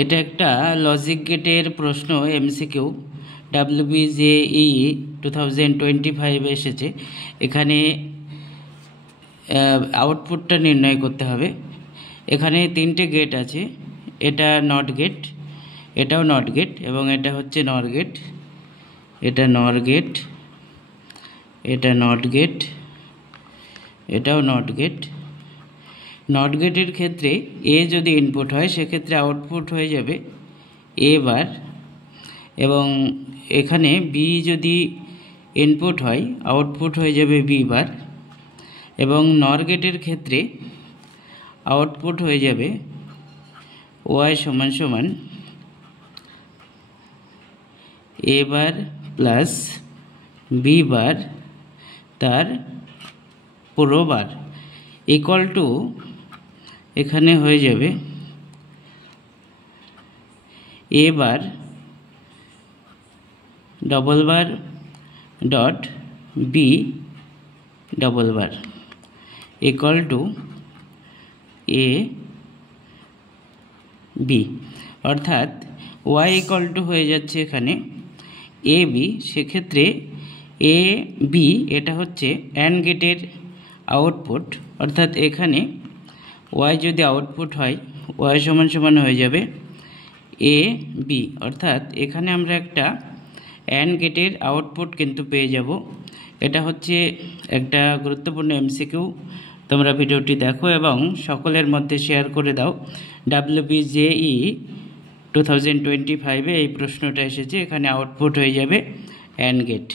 এটা একটা লজিক গেটের প্রশ্ন এমসিকিউ WBJEE 2025 এসেছে। এখানে আউটপুটটা নির্ণয় করতে হবে। এখানে তিনটে গেট আছে, এটা নট গেট, এটাও নট গেট এবং এটা হচ্ছে নর গেট। এটা নর গেট, এটা নট গেট, এটাও নট গেট। নট গেটের ক্ষেত্রে এ যদি ইনপুট হয় সেক্ষেত্রে আউটপুট হয়ে যাবে এ বার, এবং এখানে বি যদি ইনপুট হয় আউটপুট হয়ে যাবে বি বার, এবং নর গেটের ক্ষেত্রে আউটপুট হয়ে যাবে ওয়াই সমান সমান এ বার প্লাস বি বার তার পুরো বার ইকুয়াল টু এখানে হয়ে যাবে A bar double bar dot B double bar equal to A B, অর্থাৎ ওয়াই ইকুয়াল টু হয়ে যাচ্ছে এখানে এ বি। সেক্ষেত্রে এ বি এটা হচ্ছে অ্যান্ড গেটের আউটপুট, অর্থাৎ এখানে ওয়াই যদি আউটপুট হয় ওয়াই সমান সমান হয়ে যাবে এ বি, অর্থাৎ এখানে আমরা একটা অ্যান্ড গেটের আউটপুট কিন্তু পেয়ে যাব। এটা হচ্ছে একটা গুরুত্বপূর্ণ এমসিকিউ। তোমরা ভিডিওটি দেখো এবং সকলের মধ্যে শেয়ার করে দাও। WBJEE 2025 এই প্রশ্নটা এসেছে, এখানে আউটপুট হয়ে যাবে অ্যান্ড গেট।